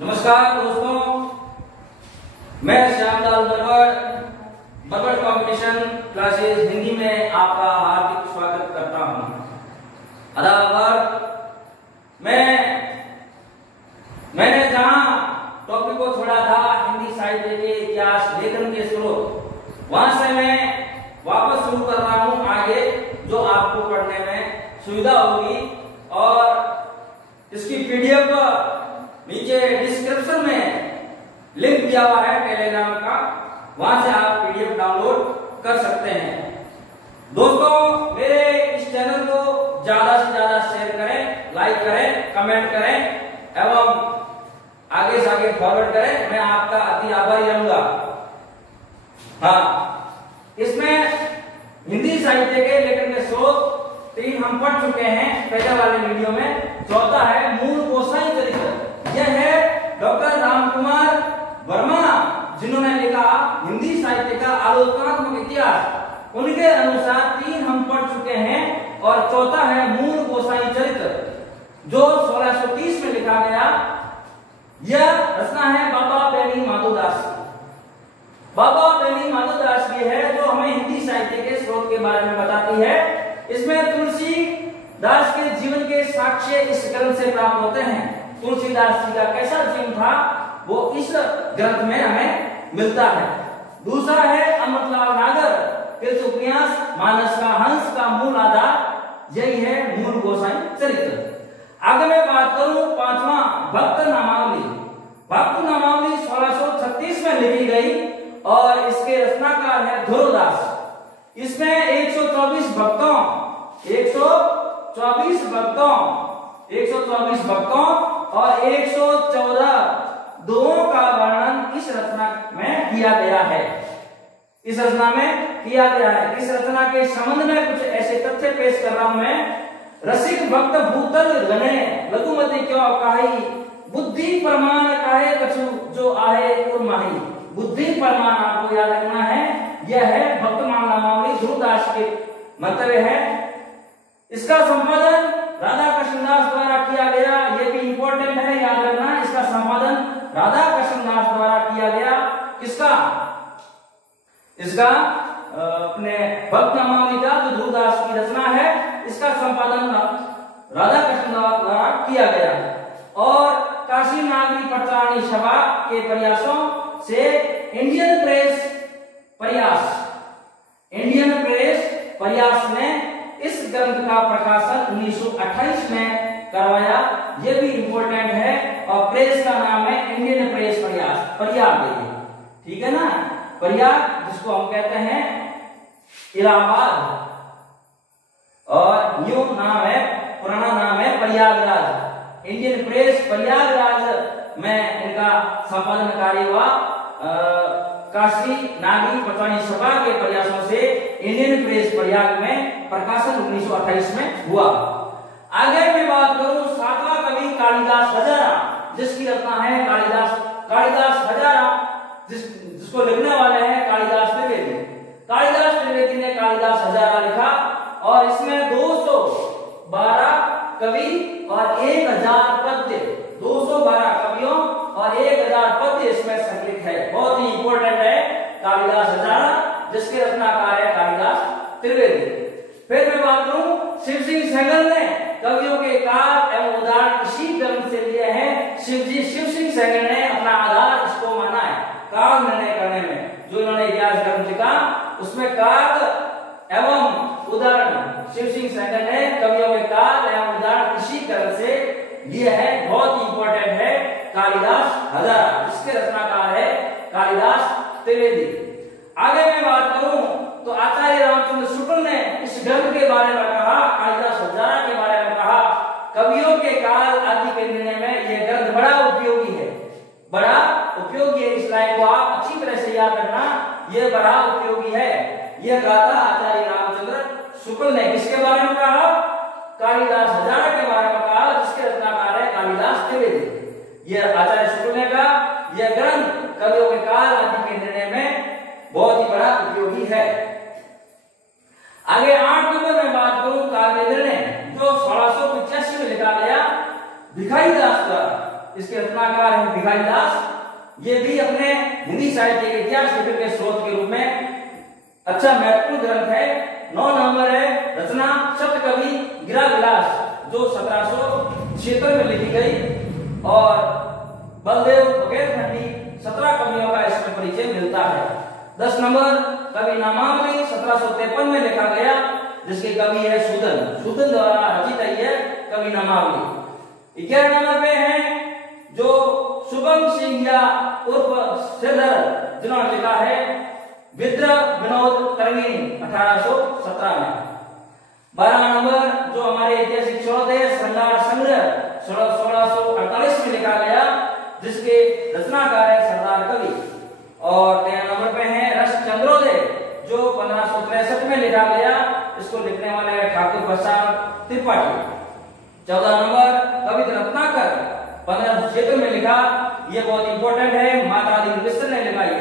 नमस्कार दोस्तों, मैं श्यामलाल बरगढ़ कंपटीशन क्लासेस हिंदी में आपका हार्दिक स्वागत करता हूं। अदावर मैंने जहां टॉपिक को छोड़ा था हिंदी साहित्य के इतिहास लेखन के स्रोत, वहां से मैं वापस शुरू कर रहा हूं आगे, जो आपको पढ़ने में सुविधा होगी। और इसकी पीडीएफ नीचे डिस्क्रिप्शन में लिंक दिया हुआ है टेलीग्राम का, वहां से आप पीडीएफ डाउनलोड कर सकते हैं। दोस्तों, मेरे इस चैनल को ज्यादा से ज्यादा शेयर करें, लाइक करें, कमेंट करें एवं आगे से आगे फॉरवर्ड करें। मैं आपका अति आभारी रहूंगा। हाँ, इसमें हिंदी साहित्य के लेखन के स्रोत 3 हम पढ़ चुके हैं पहले वाले वीडियो में। चौथा है मूल गोसाई चरित्र। यह है डॉक्टर रामकुमार वर्मा, जिन्होंने लिखा हिंदी साहित्य का आलोचनात्मक इतिहास। उनके अनुसार 3 हम पढ़ चुके हैं और चौथा है मूल गोसाई चरित्र, जो 1630 में लिखा गया। यह रचना है बाबा बेनी माधोदास की। बाबा बेनी माधोदास की है, जो हमें हिंदी साहित्य के स्रोत के बारे में बताती है। इसमें तुलसीदास के जीवन के साक्ष्य इस ग्रंथ से प्राप्त होते हैं। तुलसीदास जी का कैसा जीवन था वो इस ग्रंथ में हमें मिलता है। दूसरा है अमृतलाल नागर तीर्थ उपन्यास मानस का हंस का मूल आधार यही है मूल गोसाई चरित्र। आगे मैं बात करूं 5वां भक्त नामावली। भक्त नामावली 1636 में लिखी गई और इसके रचनाकार है ध्रुवदास। इसमें 124 भक्तों और 114 दोहों का वर्णन इस रचना में किया गया है। इस रचना के संबंध में कुछ ऐसे तथ्य पेश कर रहा हूं मैं। रसिक भक्त भूतल गणे लघुमति क्यों काही, बुद्धि प्रमाण काहे कछु जो आहे उर्माही। बुद्धि प्रमाण आपको याद रखना है, यह है भक्त नामावली ध्रुवदास के मंतव्य है। इसका संपादन राधा कृष्णदास द्वारा किया गया। यह भी इंपॉर्टेंट है, याद रखना। इसका संपादन राधा कृष्णदास द्वारा किया गया। किसका? इसका अपने भक्त नामावली का जो ध्रुवदास की रचना है, इसका संपादन राधा कृष्णदास द्वारा किया गया। और काशी नागरी पटरानी सभा के प्रयासों से इंडियन प्रेस ने इस ग्रंथ का प्रकाशन 1928 में करवाया। यह भी इंपॉर्टेंट है। और प्रेस का नाम है इंडियन प्रेस प्रयाग। ठीक है ना, प्रयाग जिसको हम कहते हैं इलाहाबाद, और न्यू नाम है, पुराना नाम है प्रयागराज। इंडियन प्रेस प्रयागराज में इनका संपादन कार्य हुआ। काशी नागरी पटरानी सभा के प्रयासों से इंडियन प्रेस प्रयाग में प्रकाशन 1928 में हुआ। आगे मैं बात करूं 7वां कवि कालिदास हजारा, जिसकी रचना है कालिदास हजारा, जिसको लिखने वाले हैं कालिदास त्रिवेदी। कालिदास त्रिवेदी ने कालिदास हजारा लिखा और इसमें 212 कवि और 1000 पद्य, 212 कवियों और 1000 पद्य इसमें संकलित है। बहुत ही इंपॉर्टेंट है कालिदास हजारा, जिसके रचनाकार है कालिदास त्रिवेदी। फिर मैं बात करूं शिव सिंह सहगल ने कवियों के काल एवं उदाहरण इसी ग्रंथ से लिए हैं। शिव सिंह सहगल ने अपना आधार इसको माना है काल निर्णय करने में। जो इन्होंने इतिहास ग्रंथ लिखा उसमें काल एवं उदाहरण शिव सिंह सहगल ने कवियों के काल एवं उदाहरण इसी ग्रंथ से लिए है। बहुत ही इंपॉर्टेंट है कालिदास हजारा, जिसके रचनाकार है कालिदास त्रिवेदी। आगे मैं बात करूं तो आचार्य रामचंद्र शुक्ल ने इस ग्रंथ के बारे में कहा, कालिदास हजारा के बारे में कहा, कवियों के काल आदि के निर्णय में यह ग्रंथ बड़ा उपयोगी है। इस लाइन को आप अच्छी तरह से याद रखना, यह बड़ा उपयोगी है। यह गाथा आचार्य रामचंद्र शुक्ल ने किसके बारे में कहा? कालिदास हजारा के बारे में कहा, जिसके रचनाकार है कालिदास त्रिवेदी। यह आचार्य शुक्ल ने कहा यह ग्रंथ कवियों के काल आदि के निर्णय में बहुत ही बड़ा उपयोगी है। आगे 8 नंबर में बात करूं काव्य निर्णय, जो 1685 में लिखा गया भिखारी दास द्वारा। इसके रचनाकार है भिखारी दास। ये भी अपने हिंदी साहित्य के इतिहास लेखन के स्रोत के रूप में अच्छा महत्वपूर्ण ग्रंथ है। 9 नंबर है रचना सप्तकवि गिरा विलास, जो 1776 में लिखी गई और बलदेव बघेल खंडी 17 कवियों का इसमें परिचय मिलता है। 10 नंबर कवि नामावली 1753 में लिखा गया, जिसके कवि है सूदन द्वारा रचित है कवि नामावली। 11 नंबर पे है जो शुभम सिंह या उर्फ श्रीधर, जिन्होंने लिखा है विद्रोह विनोद तरंगिणी 1817 में। 12 नंबर जो हमारे ऐतिहासिक स्रोत है श्रृंगार संग्रह 1648 में लिखा गया, जिसके रचनाकार है सरदार कवि। और 13 नंबर पे है रस चंद्रोदय, जो 1563 में लिखा गया, इसको लिखने वाले है ठाकुर प्रसाद त्रिपाठी। 14 नंबर कवि रत्नाकर 1576 में लिखा, ये बहुत इंपॉर्टेंट है, माताजी मिश्र ने लिखा, ये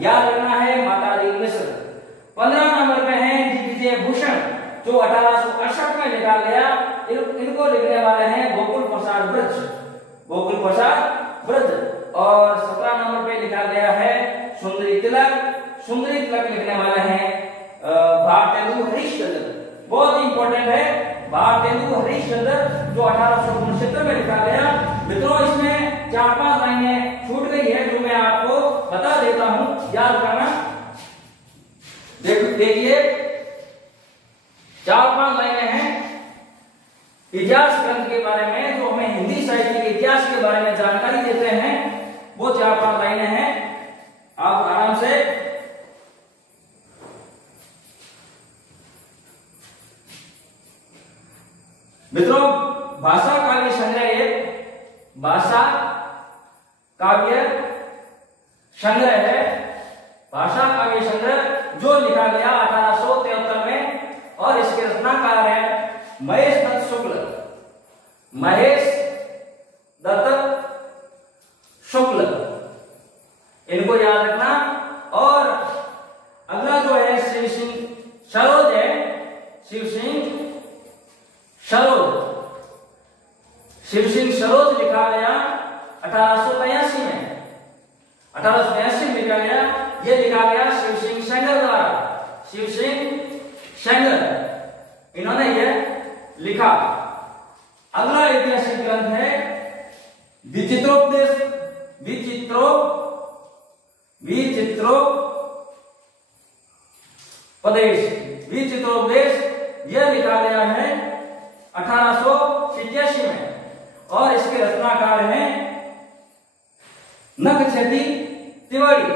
याद रखना है माताजी मिश्र। 15 नंबर पे है दिग्विजय भूषण, जो 1868 में लिखा गया, इनको लिखने वाले हैं गोकुल प्रसाद ब्रज। और 17 नंबर पे लिखा गया है सुंदरी तिलक लिखने वाले हैं भारतेंदु हरिश्चंद्र। बहुत इंपॉर्टेंट है भारतेंदु हरिश्चंद्र, जो 1869 में लिखा गया। मित्रों इसमें 4-5 लाइनें छूट गई है, जो मैं आपको बता देता हूं, याद करना। देखिए 4-5 लाइनें हैं इतिहास ग्रंथ के बारे में, जो हमें हिंदी साहित्य के इतिहास के बारे में जानकारी देते हैं। वो 4-5 लाइनें हैं, आप आराम से मित्रों भाषा काव्य संग्रह, एक भाषा काव्य संग्रह है, भाषा काव्य संग्रह, जो लिखा गया 1873 में और इसके रचनाकार है महेश दत्त शुक्ल, इनको याद रखना। और अगला जो है शिव सिंह सरोज लिखा गया 1883 में लिखा गया, ये लिखा गया शिव सिंह सेंगर द्वारा। इन्होंने ये लिखा। अगला ऐतिहासिक ग्रंथ है विचित्रोपदेश, यह लिखा गया है 1887 में और इसके रचनाकार हैं नखछेदी तिवारी।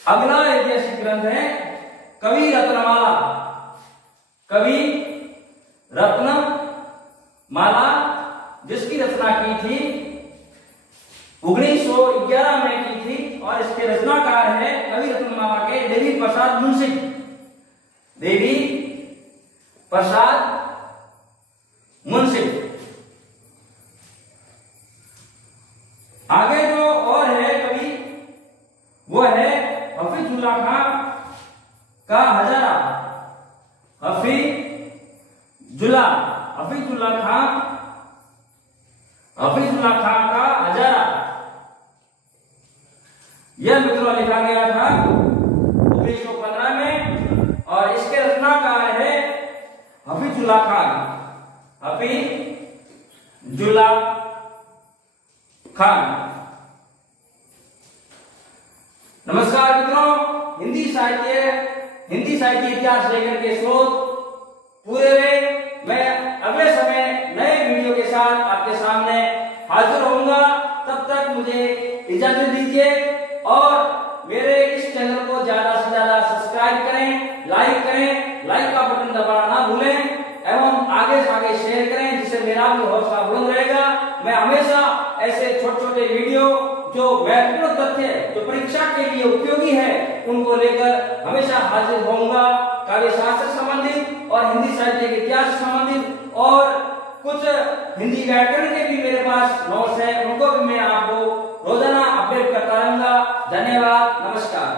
अगला ऐतिहासिक ग्रंथ है कवि रत्नमाला, जिसकी रचना की थी 1911 में की थी और इसके रचनाकार है कवि रत्नमाला के देवी प्रसाद मुंशी। आगे जो और है कवि, वो है हफीजुल्लाह खान का हजारा। हफीजुल्लाह खान का हजारा, यह मित्रों लिखा गया था 1915 में और इसके रचनाकार है हफीजुल्लाह खान। नमस्कार मित्रों, हिंदी साहित्य इतिहास लेखन के स्रोत पूरे में मैं अगले समय नए वीडियो के साथ आपके सामने हाजिर होऊंगा। तब तक मुझे इजाजत दीजिए और मेरे इस चैनल को ज्यादा से ज्यादा सब्सक्राइब करें, लाइक का बटन दबाना ना भूलें एवं आगे से आगे शेयर करें, जिससे मेरा भी हौसला बुलंद रहेगा। मैं हमेशा ऐसे छोटे वीडियो जो महत्वपूर्ण तथ्य जो परीक्षा के लिए उपयोगी है, उनको लेकर हमेशा हाजिर होऊंगा। काव्य शास्त्र से संबंधित और हिंदी साहित्य के इतिहास से संबंधित और कुछ हिंदी व्याकरण के भी मेरे पास नोट्स हैं, उनको भी मैं आपको रोजाना अपडेट करता रहूंगा। धन्यवाद, नमस्कार।